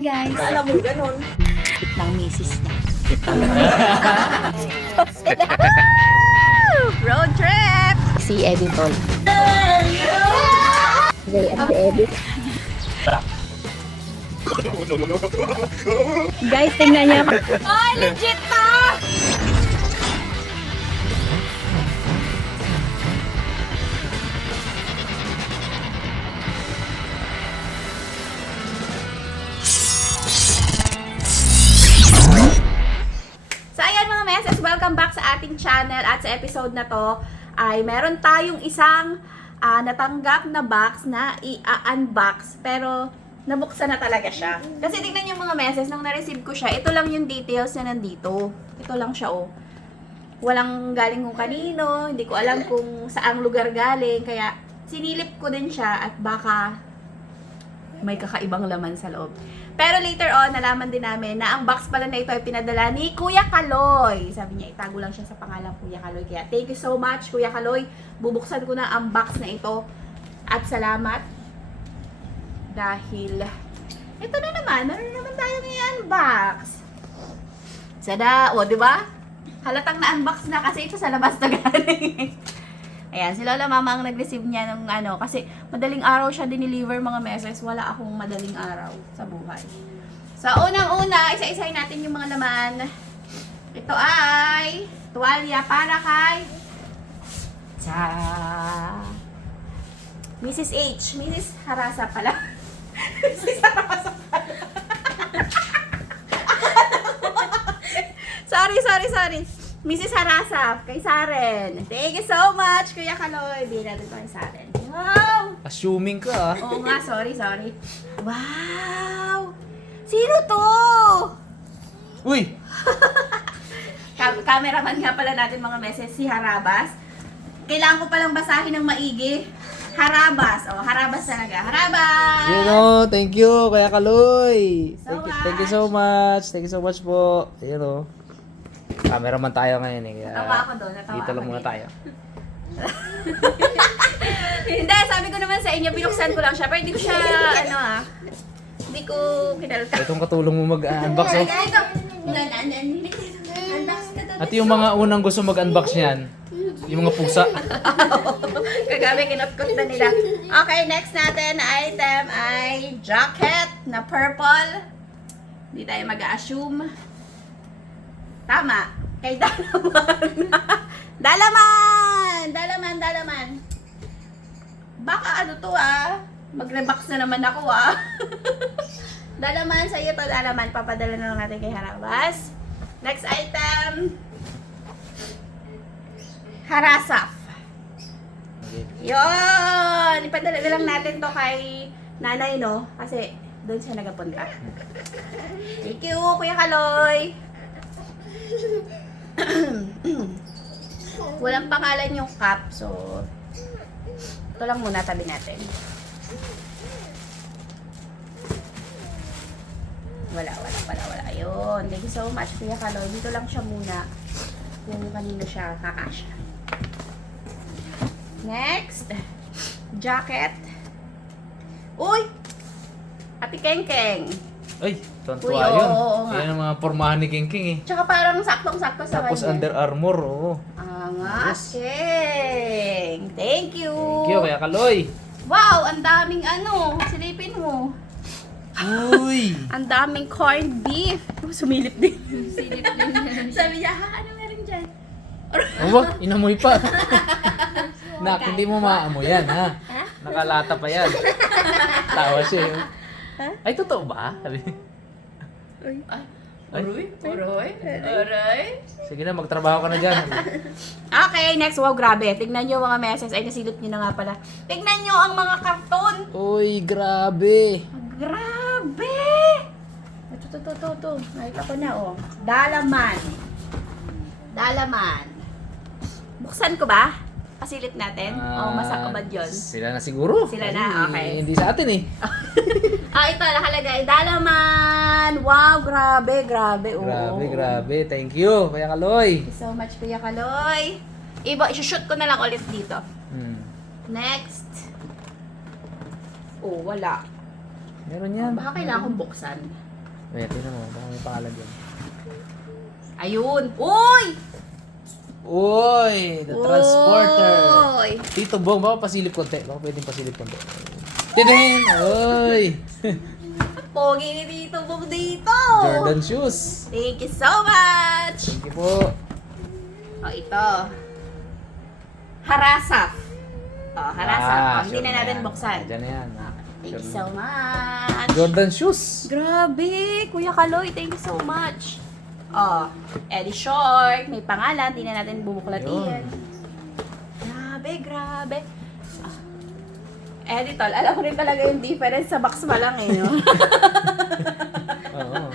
Guys, Alam mo, ganun. ng misis niya. Road trip! Si Editor. They at the edit. Guys, tingnan niyo. Ay, legit to! So ayan mga meses, welcome back sa ating channel at sa episode na to ay meron tayong isang natanggap na box na i-unbox pero nabuksan na talaga siya. Kasi tingnan yung mga meses, nung na-receive ko siya, ito lang yung details na nandito. Ito lang siya oh. Walang galing kung kanino, hindi ko alam kung saang lugar galing, kaya sinilip ko din siya at baka may kakaibang laman sa loob. Pero later on, nalaman din namin na ang box pala na ito ay pinadala ni Kuya Kaloy. Sabi niya, itago lang siya sa pangalan Kuya Kaloy. Kaya thank you so much, Kuya Kaloy. Bubuksan ko na ang box na ito. At salamat. Dahil, ito na naman. Meron naman tayong i-unbox. Sada, o, di ba? Halatang na-unbox na kasi ito sa labas na galing. Ayan, si Lola Mama ang nag-receive niya ng kasi madaling araw siya dineliver mga meses. Wala akong madaling araw sa buhay. So, unang-una, isa-isahin natin yung mga laman. Ito ay tuwalya para kay Mrs. H. Mrs. Harasa pala. Mrs. Harasa pala. Sorry. Mrs. Harasa, kay Saren. Thank you so much, Kuya Kaloy. Bigyan natin ito kay Saren. Wow! Assuming ka Oo nga, sorry. Wow! Sino to? Uy! Cameraman nga pala natin mga meses, si Harabas. Kailangan ko palang basahin ng maigi. Harabas. Oh, Harabas talaga. Harabas! You know, thank you, Kuya Kaloy. So Thank you so much. Thank you so much po. You know. Cameraman tayo ngayon eh. Kaya Natawa ako doon. dito lang muna tayo. Hindi, sabi ko naman sa inyo, binuksan ko lang siya. Pero hindi ko siya, hindi ko kinalta. Itong katulong mo mag-unbox oh. Unbox ka to. At yung mga unang gusto mag-unbox niyan, yung mga pusa. Kagabi, kinot-kot na nila. Okay, next natin na item ay jacket na purple. Hindi tayo mag-assume. Tama. Kay Dalaman. Dalaman. Baka ano to mag-rebox na naman ako Dalaman, sa iyo to Dalaman. Papadala na lang natin kay Harabas. Next item. Harasaf. Yun! Ipadala na lang natin to kay nanay, no? Kasi doon siya nagapunta. Thank you, Kuya Kaloy! Walang pangalan yung cup, so ito lang muna tabi natin. Wala. Ayun. Thank you so much, Kuya Kaloy. Dito lang siya muna. Kung kanino siya kakasya. Next. Jacket. Uy! Ate Kengkeng. Ay, Uy, tuwan-tuwa yun. oo nga. Yan ang mga pormahan ni King King eh. Tsaka parang saktong-sakto sa Tapos kanya. Under Armour, oo. Angas, King. Thank you. Thank you, Kuya Kaloy. Wow, ang daming silipin mo. Uy! Ang daming corned beef. Sumilip din. Sabi niya, ano meron dyan? Wag, inamoy pa. Nak, hindi mo maamoy yan, ha? Nakalata pa yan. Tawa siya yun. Ay, totoo ba? Sabi. Oroy. Sige na, magtrabaho ka na dyan. Okay, next. Wow, grabe. Tignan nyo mga meses. Ay, nasilot nyo na nga pala. Tignan nyo ang mga karton. Uy, grabe. Grabe! Ito. Nakita ko na, Dalaman. Buksan ko ba? Pasilip natin? O masakabad yun? Sila na siguro. Sila na, okay. Hindi sa atin eh. Ito, nakalagay. Dalaman! Wow, grabe. Oo. Grabe. Thank you, Kuya Kaloy. Thank you so much, Kuya Kaloy. Isushoot ko na lang ulit dito. Next. Oh, wala. Meron yan. Baka kailangan kong buksan. Ayan, tingnan mo. Baka may pangalan dyan. Ayun. Uy! Uy! The transporter! Uy! Tito Bong, baka pasilip konti. Baka pwedeng pasilip konti. Tidin! Uy! Pogi ni Tito Bong dito! Jordan shoes! Thank you so much! Thank you po. Ito. Harasaf. Harasaf. Hindi sure na natin yan. buksan. Diyan na yan. Thank you Sure so na. much. Jordan shoes! Grabe, Kuya Kaloy, thank you so much. Eddie Short, may pangalan, di na natin bubuklatin. Grabe, grabe. Eddie Tol, alam ko rin talaga yung difference sa box pa lang eh, no? Oo.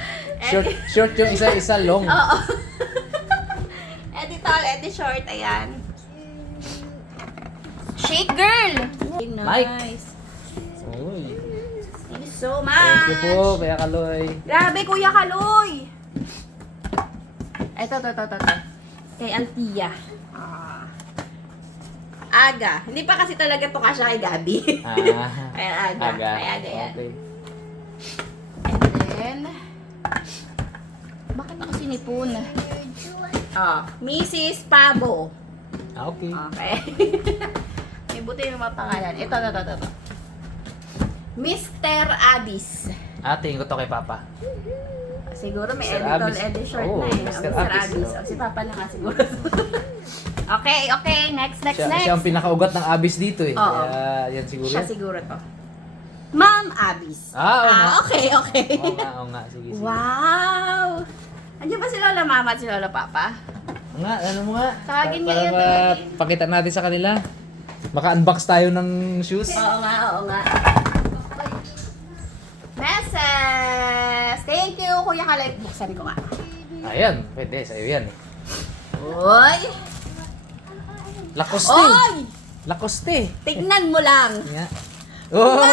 Short yung isa long. Oo. Eddie Tol, Eddie Short, ayan. Shake Girl! Mike. Nice. Uy. Thank you so much. Thank you po, Kuya Kaloy. Grabe, Kuya Kaloy! Ito. Kay Altia. Aga. Hindi pa kasi talaga to kasya kay Gabi. Kaya Aga. Kaya Aga yan. Okay. And then, bakit ako sinipon? Mrs. Pabo. Okay. Okay. May buti yung mga pangalan. Ito. Mr. Abis. Tingin ko to kay Papa. Siguro may Mr. editorial Abis. edit short Oo, na eh. Mr. Mr. Abis. Abis. Si Papa na nga siguro. Okay. Next. Siya ang pinakaugat ng abis dito eh. Oo. Kaya yan siguro Siya yan. siguro to. Ma'am Abis. Oo nga. Okay. Oo nga. Sige. Wow! Andiyan ba si Lola Mama at si Lola Papa? Nga, ano mo nga? Tawagin niya Para yun, tawagin. pakita natin sa kanila. Maka-unbox tayo ng shoes. Oo nga. Meses! Thank you, Kuya Kalay. Buksan ko nga. Ayan, pwede. Sa'yo yan. Oy! Lacoste! Oy! Lacoste! Tignan mo lang. Nga. Oy!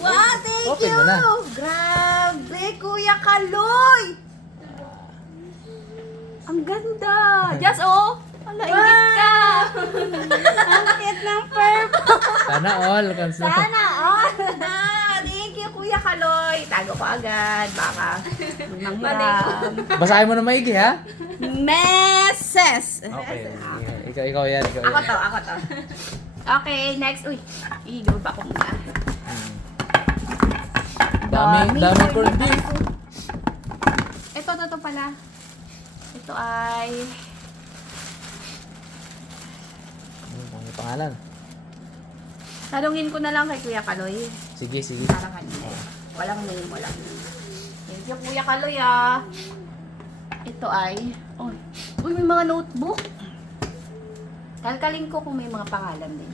Wow, thank Open you! mo na. Grabe, Kuya Kaloy! Ang ganda! Just ala, ingit ka! Ang cute ng purple! Sana all. Sana all! Thank you, Kuya Kaloy! Tago ko agad, baka manghiram. Basahin mo na maigi, ha? Meses! Okay. Ikaw yan. Ako to. Okay, next. Uy, ilaw pa ko muna. Dami corned beef. Ito pala. Ito ay... Ano yung pangalan? Tanungin ko na lang kay Kuya Kaloy. Sige. Parang kanina. Walang name. Thank you, Kuya Kaloy, ah. Ito ay... Uy, may mga notebook. Kalkalin ko kung may mga pangalan din.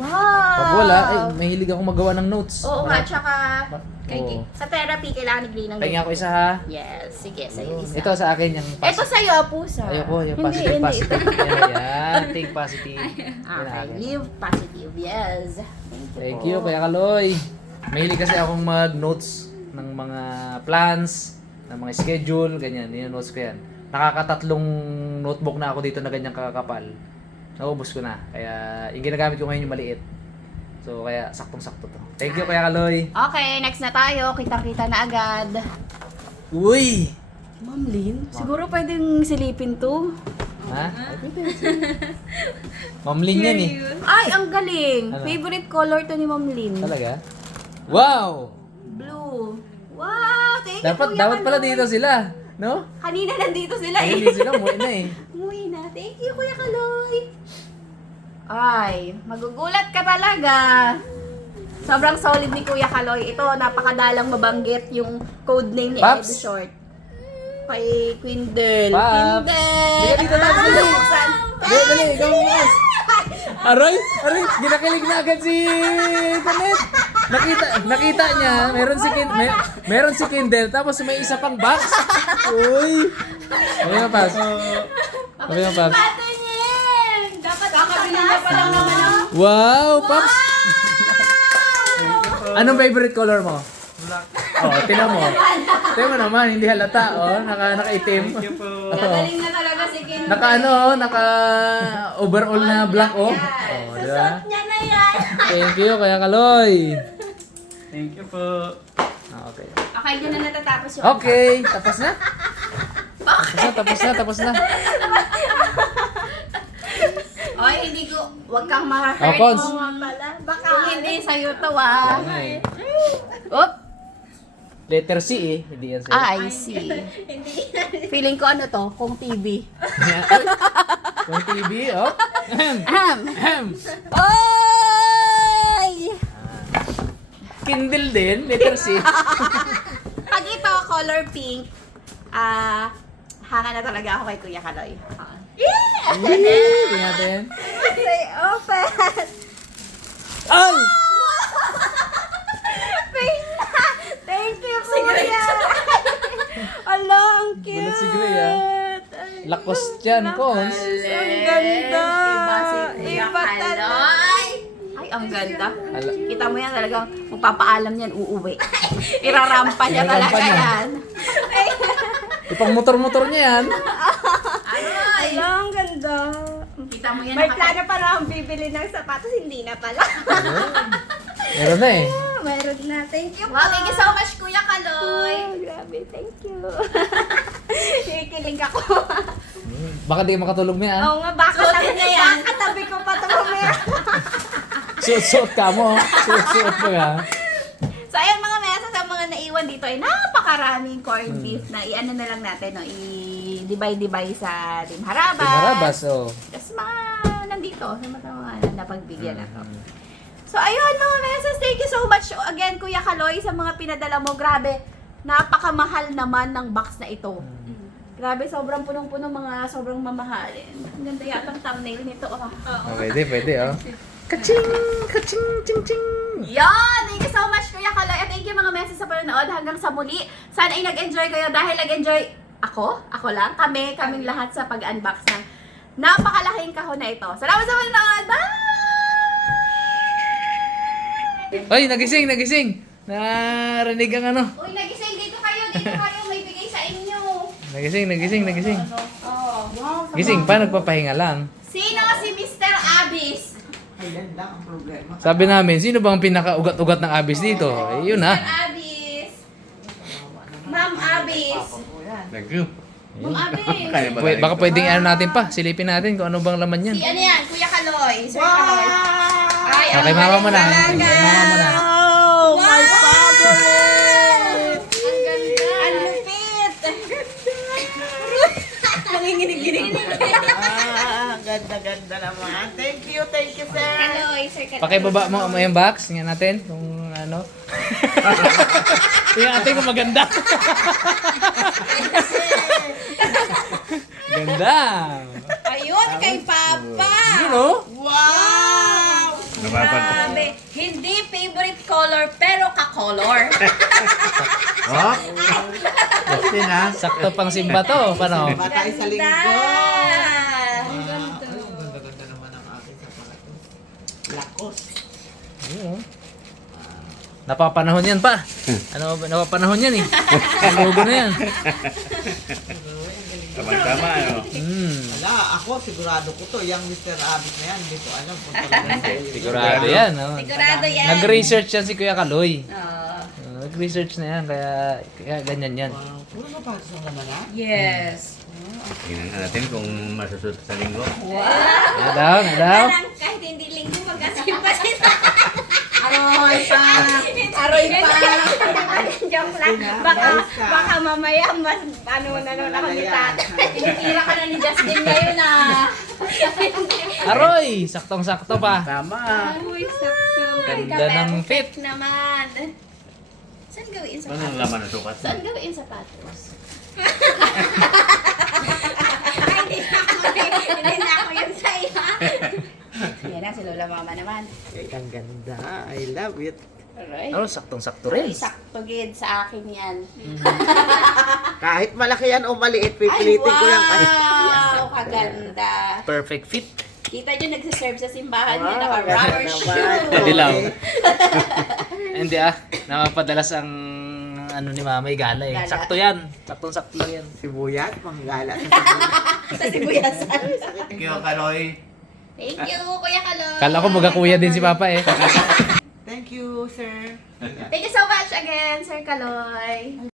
Wow! Pag wala, mahilig ako magawa ng notes. Oo nga, tsaka... Oo. Sa therapy, kailangan nagli ng Pahinga ko isa, ha? Yes, sige, sa'yo isa. Ito sa akin, yung Ito sa'yo, pusa. Ayoko, yung Hindi, positive. ito. Yan, think positive. Yan ang Okay, akin. live positive, yes. Thank you, Kuya Kaloy. Mahilig kasi akong mag-notes ng mga plans, ng mga schedule, ganyan. Yung notes ko yan. Nakakatatlong notebook na ako dito na ganyang kakapal. Naubos ko na. Kaya yung ginagamit ko ngayon yung maliit. So kaya saktong-sakto to. Thank you, Kuya Kaloy. Okay, next na tayo. Kitang-kita na agad. Uy! Ma'am Lynn, siguro pwedeng silipin to. Ha? Ma'am Lynn yan eh. Ay, ang galing. Ano? Favorite color to ni Ma'am Lynn. Talaga? Wow! Blue. Wow, thank you, Dapat Kuya pala Kaloy. dito sila. No? Kanina nandito sila eh. Ayun sila, umuwi na eh. Umuwi na. Thank you, Kuya Kaloy. Ay, magugulat ka talaga. Sobrang solid ni Kuya Kaloy. Ito, napakadalang mabanggit yung code name ni Paps. Eddie Short. Kay Quindel. Paps. Bigyan dito tayo, dali. Buksan. Dali, ikaw bukas. Aray! Ginakilig na agad si Janet. Nakita niya, meron si Kindle, tapos may isa pang box. Uy! Okay na, Paps. Okay na, Paps. Dapat kakabili na pa lang naman ang... Wow, Paps! Anong favorite color mo? Black. Oh, tinan mo. Tinan mo naman, hindi halata, oh. Naka-itim. Thank you po. Galing na talaga si Kindle. Naka-overall na black, oh. Yan. Oh, Susot diba? niya na yan. Thank you, Kuya Kaloy. Thank you po. Okay. Okay, dyan na natatapos yung Okay, tapos na. Tapos na. Oy, hindi ko, wag kang ma-hurt Oh, Cons. mo nga pala. Baka kung hindi sa'yo to ah. Oop! Letter C eh, hindi yan sa'yo. I see. Feeling ko ano to, kung TV. Kung TV, oh. Oy! Kindle din, letter C. Pag ito, color pink, hanga na talaga ako kay Kuya Kaloy. Tingnan natin. Say open! Ay! Thank you, Kuya! Ala, ang cute! Gulat si Gray, ah. Lakos dyan, Cons. Ang ganda! Iba si Kuya Iba talaga! Ay, ang ganda. Ala. Kita mo yan talagang magpapaalam niyan, uuwi. Irarampa niya Irarampa talaga niya. yan. Ipang motor-motor niya yan. Ay, ang ganda. Kita mo yan. May plano pa akong bibili ng sapatos, hindi na pala. Meron na eh. Mayroon na. Thank you po. Wow, thank you so much, Kuya Kaloy. Oh, grabe, thank you. Kikilig ako. Baka di ka makatulog mo yan. Oo nga, baka Suotin na yan. Baka tabi ko pa ito mamaya. Suot-suot ka mo. Suot-suot mo ka. So, ayan mga mesa sa mga naiwan dito ay napakaraming corned beef na i-ano na lang natin, no? I-divide sa Team Harabas. Pinarabas, oh. Tapos mga nandito, sa mga napagbigyan na to. So, ayun mga mesas, thank you so much again, Kuya Kaloy, sa mga pinadala mo. Grabe, napakamahal naman ng box na ito. Grabe, sobrang punong-puno, mga sobrang mamahalin. Ang ganda yata ang thumbnail nito. Oh. Pwede, oh. Kaching! Kaching! Ching! Ching! Yan! Thank you so much, Kuya Kaloy. At thank you mga meses sa panonood. Hanggang sa muli. Sana ay nag-enjoy kayo dahil nag-enjoy ako lang, kaming lahat sa pag-unbox ng napakalaking kahon na ito. Salamat sa panonood! Bye! Ay, nagising! Narinig ang ano. Uy, nagising! Dito kayo! May bigay sa inyo! Nagising. Oh. Gising pa, nagpapahinga lang. Sino si Mr. Abis? Sabi namin, sino bang pinaka-ugat-ugat ng abis dito? Eh, yun Mr. ha. Abis. Ma'am Abis. Ma'am Abis. Baka pwedeng ano natin pa, silipin natin kung ano bang laman yan. Si ano yan? Kuya Kaloy. Sir Kaloy. Ay, Okay, mama mo na. Kay mama mo na. Oh, my favorite! Ang ganda! Ang lupit! Nanginginig-ginig. Ganda naman. Thank you, sir. Kaloy, Sir Kaloy. Pakibaba mo yung box, tingnan natin kung ano. Tingnan natin kung maganda. Ganda. Ayun, kay Papa! Yun oh. Wow! Grabe. Hindi favorite color, pero ka-color. Oh? Justin, ha? Sakto pang simba to. Paano? Batay sa linggo. Ganda. Naman ang aking sapatos. Lakos. Yun oh. Napapanahon yan pa. Ano, napapanahon yan eh. Logo na yan. Tama-tama, ano? Wala, ako sigurado ko to. Yung Mr. Abis na yan, hindi ko alam kung talaga. Sigurado yan. Oh. Sigurado yan. Nag-research yan si Kuya Kaloy. Oo. Nag-research na yan, kaya ganyan yan. Wow, puro sapatos ang naman, ha? Yes. Tingnan natin kung masusunod sa linggo. Ano daw? Parang kahit hindi linggo, magkasimpa sila. Aroy pa! Aroy pa! Joke lang. Baka mamaya mas ano ako ni Tata. Tinitira ka na ni Justin ngayon ah. Aroy! Saktong-sakto pa. Tama. Uy, sakto. Ganda ng fit. Perfect naman. Saan gawin Ano ang sapatos? laman ng sukat? Saan gawin sapatos? Hindi na ako yun sa iyo. Yan na, si Lola Mama naman. Ang ganda. I love it. Aroy. Ano, saktong-sakto rin. Sakto gid sa akin yan. Kahit malaki yan o maliit, pipilitin ko yan. Wow! Kaganda. Perfect fit. Kita nyo, nagsiserve sa simbahan niya, Wow, naka-rubber ganda shoe. naman. Madilaw. Hindi napapadalas ang ano ni Mama gala eh. Gala. Sakto yan. Saktong-sakto lang yan. Sibuyas, panggala. Sa sibuyasan. Thank you, Kaloy. Thank you, Kuya Kaloy. Kala ko magakuya din si Papa eh. Thank you, sir. Thank you so much again, Sir Kaloy.